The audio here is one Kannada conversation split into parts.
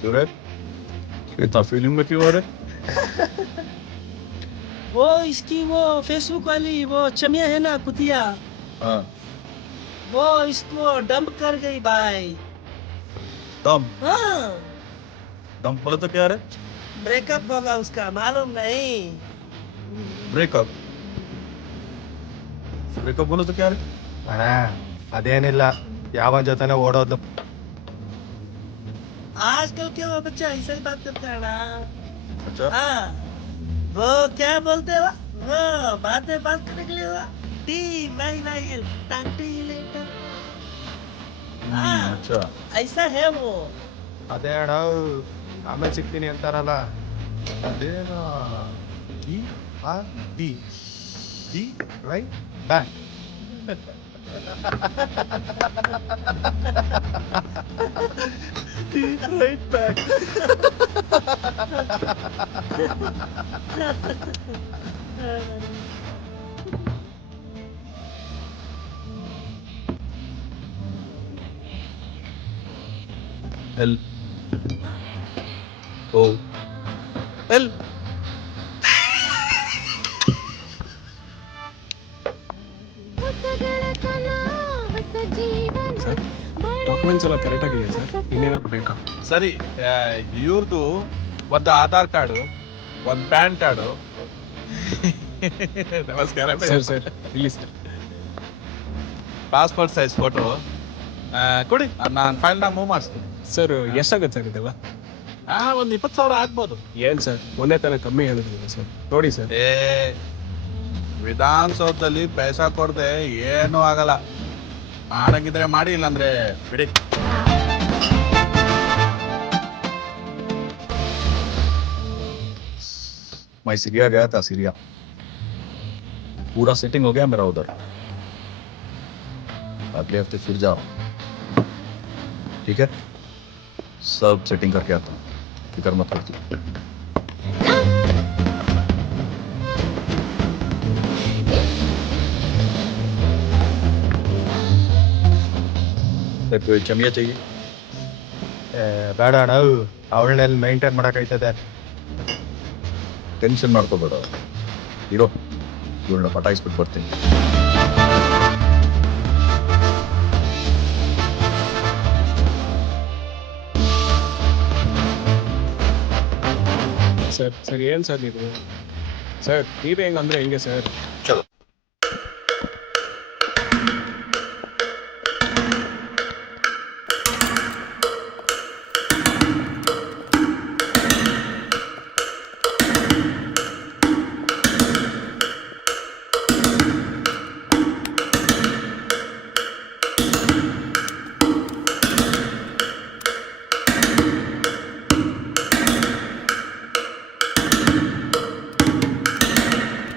सूरज इतना फीलिंग में क्यों हो रहे? वो इसकी वो फेसबुक वाली वो चमिया है ना कुतिया, हाँ वो इसको डंप कर गई भाई। दम हाँ, दम बोले तो क्या है? ब्रेकअप होगा उसका, मालूम नहीं। ब्रेकअप ब्रेकअप बोले तो क्या है? ಅಣ್ಣ ಅದೇನಿಲ್ಲ ಯಾವನ ಜೊತೆನೆ ಓಡೋದು. आजकल क्या वो बच्चा ऐसे ही बात करता है ना। अच्छा हाँ, वो क्या बोलते हैं वो बातें बात करने के लिए वो टी नहीं नहीं टाटी लेटर। हाँ, अच्छा ऐसा है वो। ಅದೇ ಅಣ್ಣ ಆಮೇಲೆ ಸಿಗ್ತೀನಿ ಅಂತಾರಲ್ಲ. अदेना डी ಆ डी डी ರೈಟ್ ಬಾ. right back. L O L sir documents ಎಲ್ಲ ಕರೆಕ್ಟ್ ಆಗಿದೆ ಸರ್, ಇನ್ನೇನಾದ್ರು ಬೇಕಾ? ಸರಿ ಇವ್ರದ್ದು ಒಂದು ಆಧಾರ್ ಕಾರ್ಡು ಒಂದು ಪ್ಯಾನ್ ಕಾರ್ಡು ನಮಸ್ಕಾರ ಸರ್ ಸರ್ ಇಲ್ಲಿ ಸರ್. ಪಾಸ್ಪೋರ್ಟ್ ಸೈಜ್ ಫೋಟೋ ಕೊಡಿ, ನಾನು ಫೈಲ್ನ ಮೂವ್ ಮಾಡಿಸ್ತೀನಿ. ಸರ್ ಎಷ್ಟಾಗುತ್ತೆ ಸರ್ ಇದೆಲ್ಲ? ಒಂದು 20,000 ಆಗ್ಬೋದು. ಏನು ಸರ್ ಒಂದೇ ತನಕ ಕಮ್ಮಿ ಹೇಳಿದ್ರಲ್ಲ ಸರ್, ನೋಡಿ ಸರ್. ಏ ವಿಧಾನಸೌಧದಲ್ಲಿ ಪೈಸಾ ಕೊಡದೆ ಏನೂ ಆಗಲ್ಲ. ಮಾಡಂಗಿದ್ರೆ ಮಾಡಿ, ಇಲ್ಲಾಂದ್ರೆ ಬಿಡಿ. मैं सीरिया गया था, सीरिया पूरा सेटिंग हो गया मेरा उधर. अगले हफ्ते फिर जाओ, ठीक है? सब सेटिंग करके आता हूँ, फिक्र मत करो. कोई चमिया चाहिए? ಬೇಡ ಅಣ್ಣ, ಅವಳನ್ನೆಲ್ಲಿ ಮೇಂಟೈನ್ ಮಾಡಕೈತದೆ. ಟೆನ್ಷನ್ ಮಾಡ್ಕೋಬೇಡ, ಇರೋ ಇವಳನ್ನ ಪಟಾಯಿಸ್ಬಿಟ್ಟು ಬರ್ತೀನಿ. ಸರ್ ಸರ್ ಏನು ಸರ್ ನೀವು? ಸರ್ ನೀವೇ ಹೆಂಗಂದ್ರೆ ಹೆಂಗೆ ಸರ್? ಚಲೋ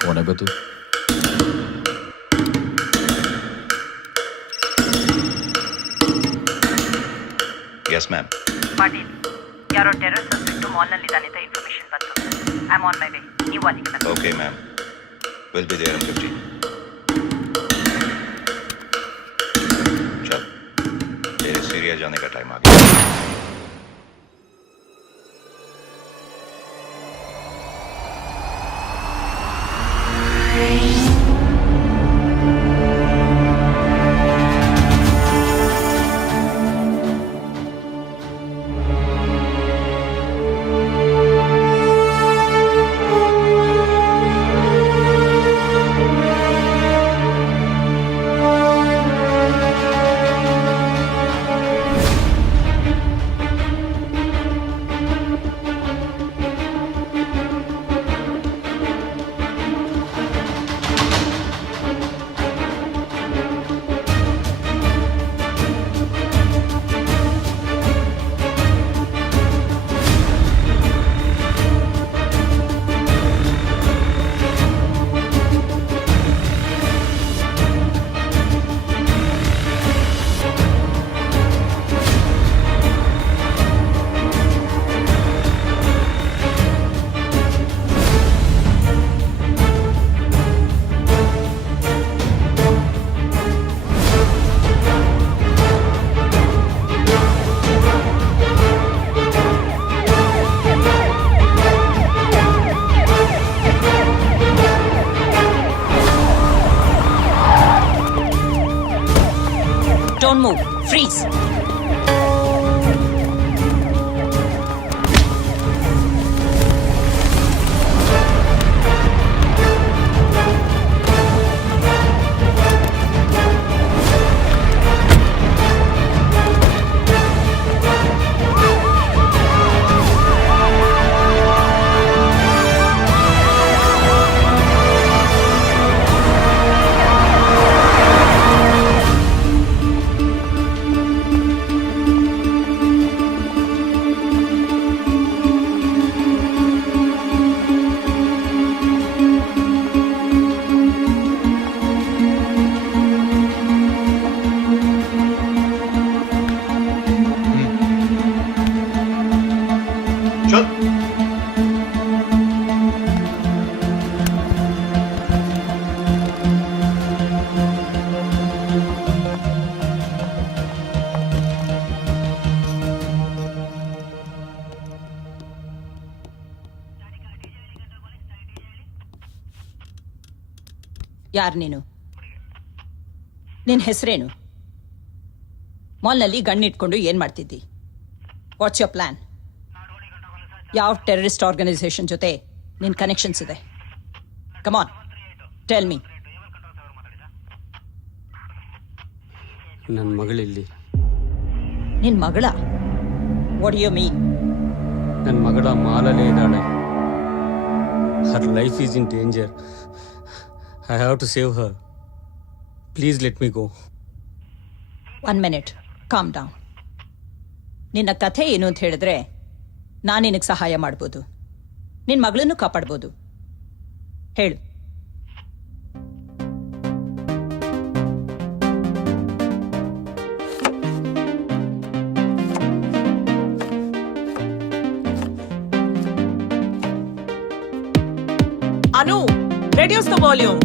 कौन है बे तू? Yes, ma'am. ಪಾಟೀಲ್, ಯಾರೋ ಟೆರರ್ ಸಸ್ಪೆಕ್ಟ್ ಮಾಲ್ನಲ್ಲಿದ್ದಾನೆ ಅಂತ ಇನ್ಫಾರ್ಮೇಶನ್ ಬಂತು. I am on my way. ನೀವು ಅಲ್ಲಿಗೆ ಬನ್ನಿ. Okay, ma'am. We'll be there in 15. चल, तेरे सीरिया जाने का टाइम आ गया. Don't move. Freeze. चल ಯಾರು ನೀನು? ನಿನ್ನ ಹೆಸರೇನು? ಮಾಲ್ನಲ್ಲಿ ಗಣ್ಣಿಟ್ಕೊಂಡು ಏನ್ ಮಾಡ್ತಿದ್ದಿ? What's your plan? ಯಾವ ಟೆರರಿಸ್ಟ್ ಆರ್ಗನೈಸೇಷನ್ ಜೊತೆ ನಿನ್ನ ಕನೆಕ್ಷನ್ಸ್ ಇದೆ? Come on tell me. ನನ್ನ ಮಗಳಿಲ್ಲಿ. ನಿನ್ನ ಮಗಳ? What you mean? ನನ್ನ ಮಗಳ ಮಾಲಲ್ಲೇ ಇದ್ದಾಳೆ. Her life is in danger. I have to save her. Please let me go. 1 minute. Calm down. ನಿನ್ನ ಕಥೆ ಏನು ಅಂತ ಹೇಳಿದ್ರೆ ನಾನು ನಿನಗೆ ಸಹಾಯ ಮಾಡ್ಬೋದು, ನಿನ್ನ ಮಗಳನ್ನು ಕಾಪಾಡ್ಬೋದು. ಹೇಳು. Anu, reduce the volume.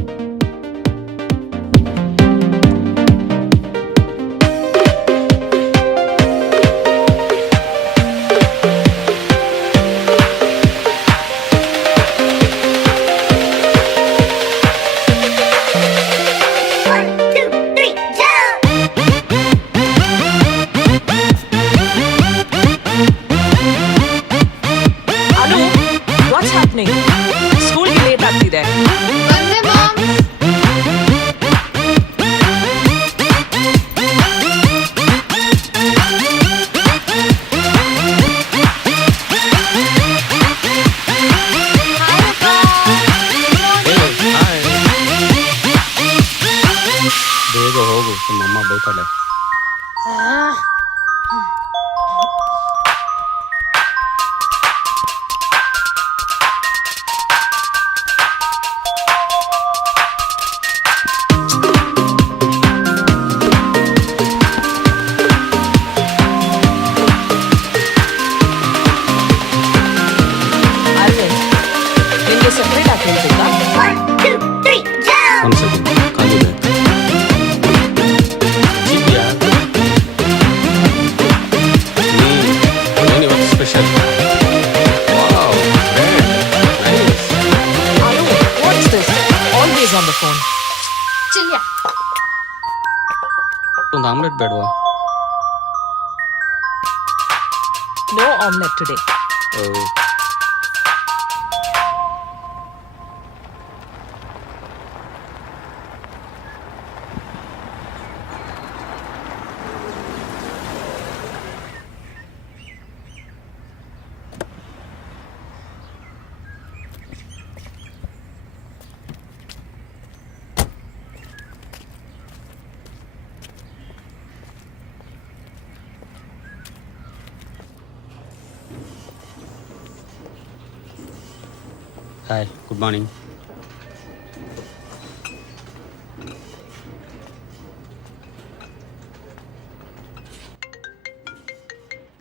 Anu, what's happening? School ಗೆ late ಆಗ್ತಿದೆ. ಬೇಗ ಹೋಗು, ನಮ್ಮಮ್ಮ ಬೈತಾಳೆ. ಅರವಿಂದ್, ನಿಮ್ಗೆ ಸೆಪರೇಟ್ ಆಗಿ ಹೇಳ್ಬೇಕಾ? ಒಂದು ಸೆಕೆಂಡ್ ಕಾಲಿದೆ. ಇದೆಯಾ? ಏನು special? Wow, great, nice. Anu, what's this? Always on the phone. ಒಂದು ಆಮ್ಲೆಟ್ ಬೇಡವಾ? No omelette today. Hi, good morning.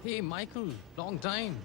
Hey, Michael, long time.